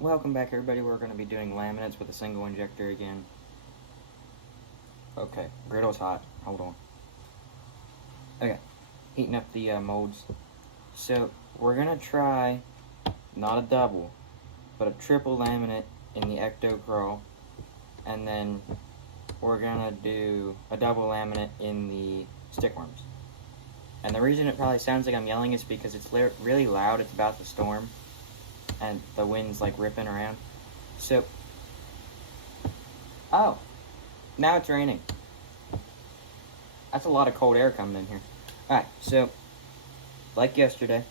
Welcome back, everybody. We're going to be doing laminates with a single injector again. Okay, griddle's hot. Hold on. Okay, heating up the molds. So we're going to try not a double, but a triple laminate in the ecto crawl, and then we're going to do a double laminate in the stickworms. And the reason it probably sounds like I'm yelling is because it's really loud. It's about to storm, and the wind's like ripping around. So, oh, now it's raining. That's a lot of cold air coming in here. Alright, so, like yesterday,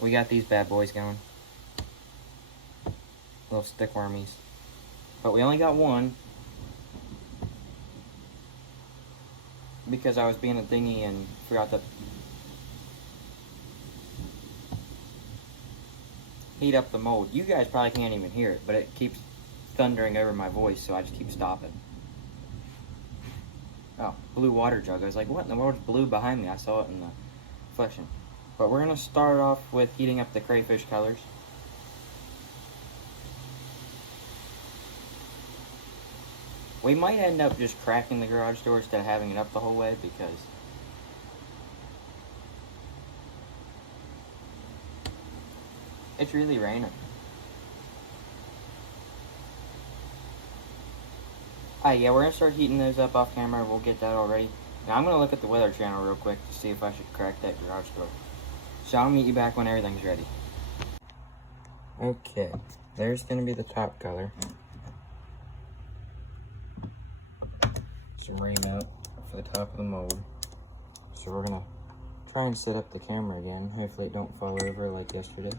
we got these bad boys going. Little stickwormies. But we only got one, because I was being a dingy and forgot to heat up the mold. You guys probably can't even hear it, but it keeps thundering over my voice, so I just keep stopping. Oh, blue water jug. I was like, what in the world is blue behind me? I saw it in the fleshing. But we're going to start off with heating up the crayfish colors. We might end up just cracking the garage door instead of having it up the whole way, because it's really raining. Yeah, we're going to start heating those up off camera. We'll get that all ready. Now I'm going to look at the weather channel real quick to see if I should crack that garage door. So I'll meet you back when everything's ready. Okay, there's going to be the top color. Some raincoat for the top of the mold. So we're going to try and set up the camera again. Hopefully it don't fall over like yesterday.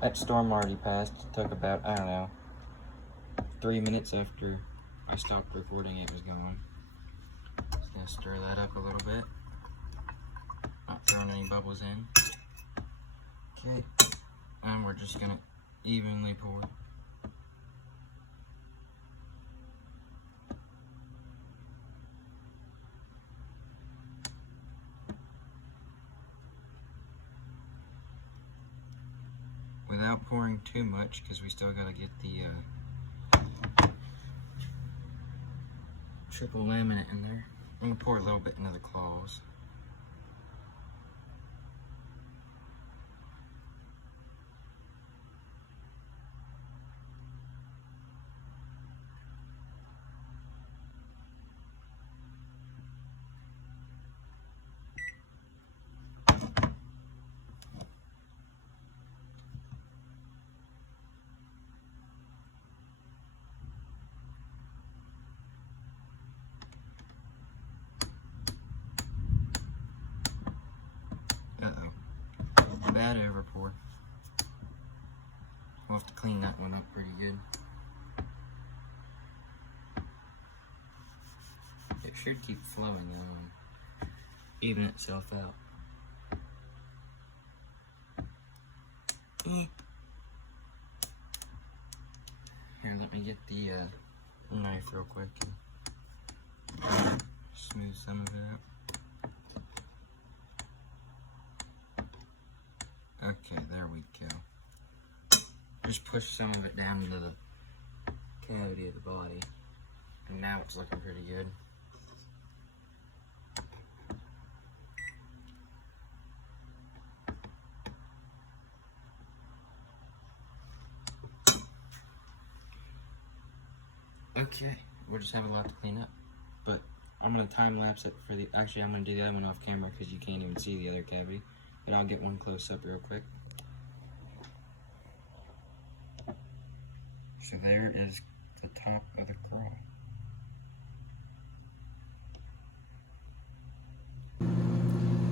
That storm already passed. It took about, I don't know, 3 minutes after I stopped recording it was going. Just gonna stir that up a little bit. Not throwing any bubbles in. Okay, and we're just gonna evenly pour. Without pouring too much, because we still got to get the triple laminate in there. I'm going to pour a little bit into the claws. Bad over pour. We'll have to clean that one up pretty good. It should keep flowing though and even itself out. Here, let me get the knife real quick and smooth some of it out. Okay, there we go. Just push some of it down into the cavity of the body, and now it's looking pretty good. Okay, we'll just have a lot to clean up, but I'm going to time lapse it for the, actually I'm going to do that one off camera because you can't even see the other cavity. But I'll get one close up real quick. So there is the top of the crawl.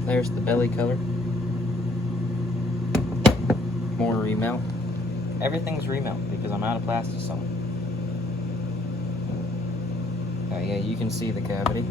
There's the belly color. More remelt. Everything's remelt because I'm out of plasticine. Oh yeah, you can see the cavity.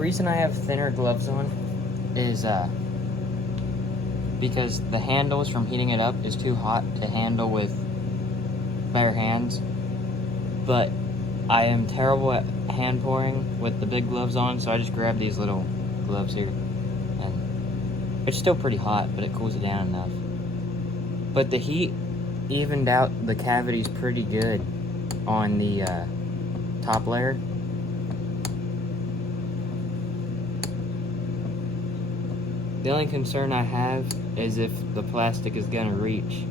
reason I have thinner gloves on is because the handles from heating it up is too hot to handle with bare hands. But I am terrible at hand pouring with the big gloves on, so I just grab these little gloves here. And it's still pretty hot, but it cools it down enough. But the heat evened out the cavities pretty good on the top layer. The only concern I have is if the plastic is gonna reach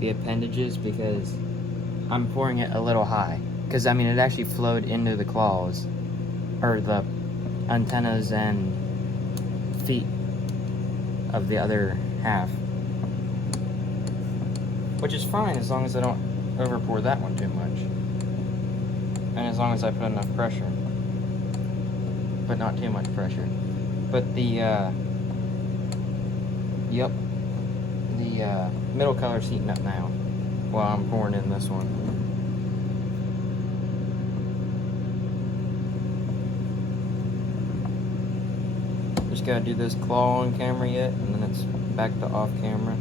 the appendages, because I'm pouring it a little high. Because I mean, it actually flowed into the claws, or the antennas and feet of the other half. Which is fine as long as I don't over pour that one too much. And as long as I put enough pressure. But not too much pressure. But the, yep, the middle color's heating up now while I'm pouring in this one. Just gotta do this claw on camera yet, and then it's back to off camera.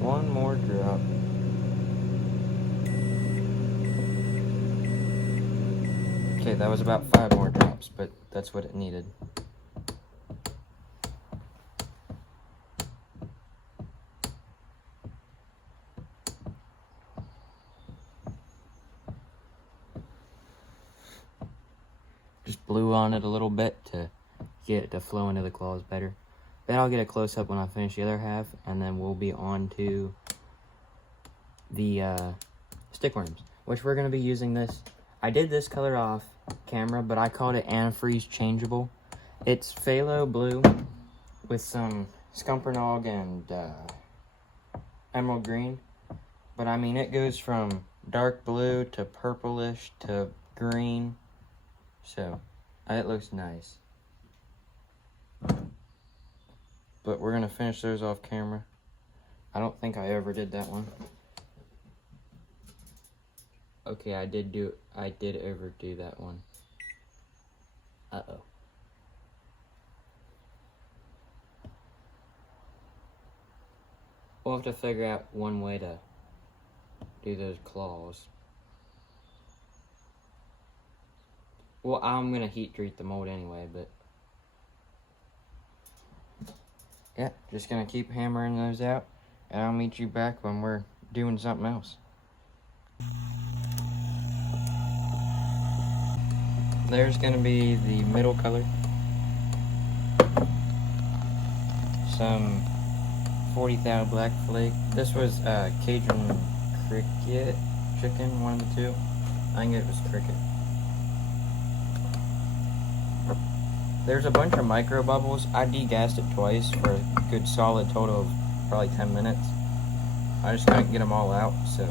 One more drop. Okay, that was about 5 more drops, but that's what it needed. Just blew on it a little bit to get it to flow into the claws better. Then I'll get a close-up when I finish the other half, and then we'll be on to the stickworms, which we're going to be using this. I did this color off camera, but I called it antifreeze changeable. It's phthalo blue with some scumpernog and emerald green. But I mean, it goes from dark blue to purplish to green. So, it looks nice. But we're gonna finish those off camera. I don't think I overdid that one. Okay, I did overdo that one. Uh-oh. We'll have to figure out one way to do those claws. Well, I'm gonna heat treat the mold anyway, but yeah, just gonna keep hammering those out, and I'll meet you back when we're doing something else. There's gonna be the middle color. Some 40 thou black flake. This was Cajun cricket chicken, one of the two. I think it was cricket. There's a bunch of micro bubbles. I degassed it twice for a good solid total of probably 10 minutes. I just couldn't get them all out, so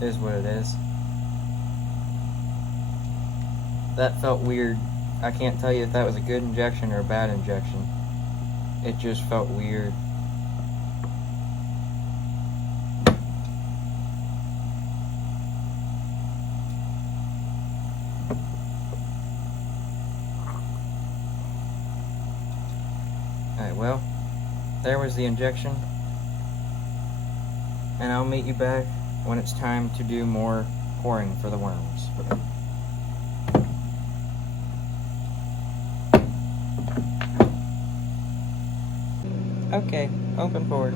it is what it is. That felt weird. I can't tell you if that was a good injection or a bad injection. It just felt weird. Alright, well, there was the injection. And I'll meet you back when it's time to do more pouring for the worms. Okay, open pour.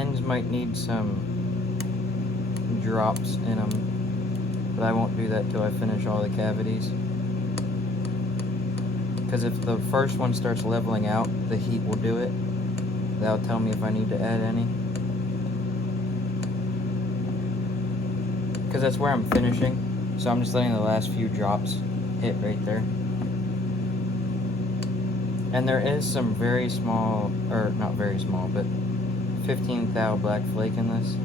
ends might need some drops in them, but I won't do that till I finish all the cavities. Because if the first one starts leveling out, the heat will do it. That'll tell me if I need to add any. Because that's where I'm finishing, so I'm just letting the last few drops hit right there. And there is some very small, or not very small, but 15 thou black flake in this.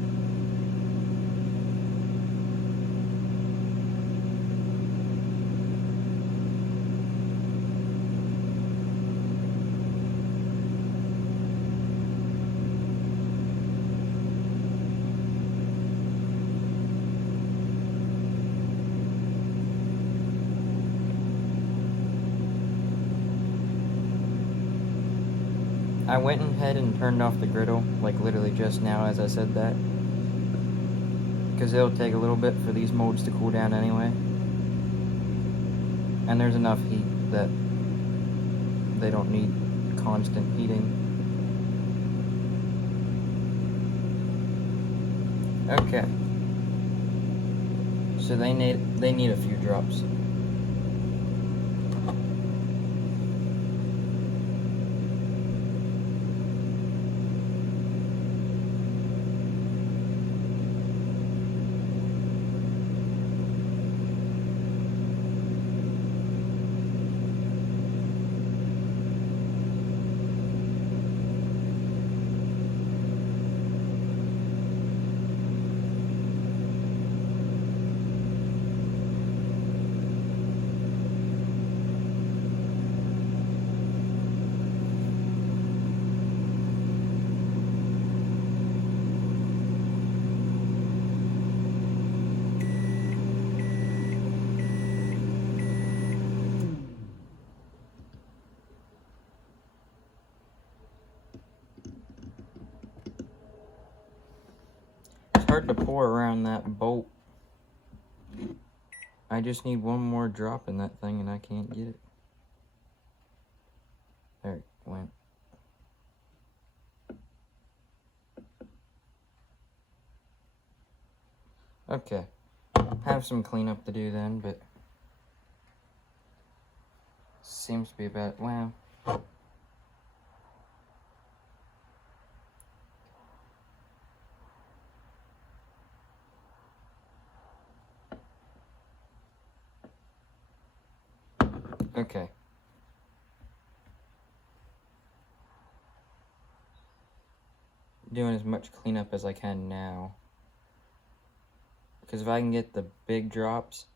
I went ahead and turned off the griddle, like literally just now as I said that. Because it'll take a little bit for these molds to cool down anyway. And there's enough heat that they don't need constant heating. Okay. So they need a few drops. Hard to pour around that bolt. I just need one more drop in that thing and I can't get it. There it went. Okay. Have some cleanup to do then, but seems to be about, well, okay. Doing as much cleanup as I can now. Because if I can get the big drops,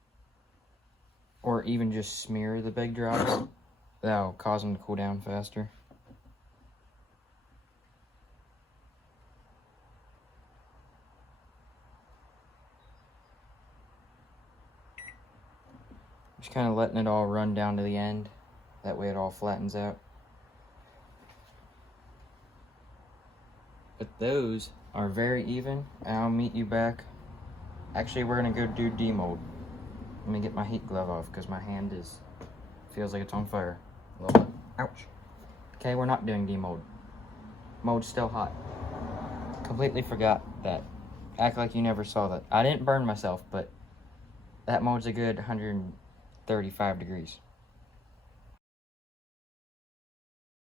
or even just smear the big drops, that'll cause them to cool down faster. Just kind of letting it all run down to the end. That way it all flattens out. But those are very even, and I'll meet you back. Actually, we're gonna go do demold. Let me get my heat glove off because my hand feels like it's on fire. A little bit. Ouch. Okay, we're not doing demold. Mold's still hot. Completely forgot that. Act like you never saw that. I didn't burn myself, but that mold's a good 135 degrees.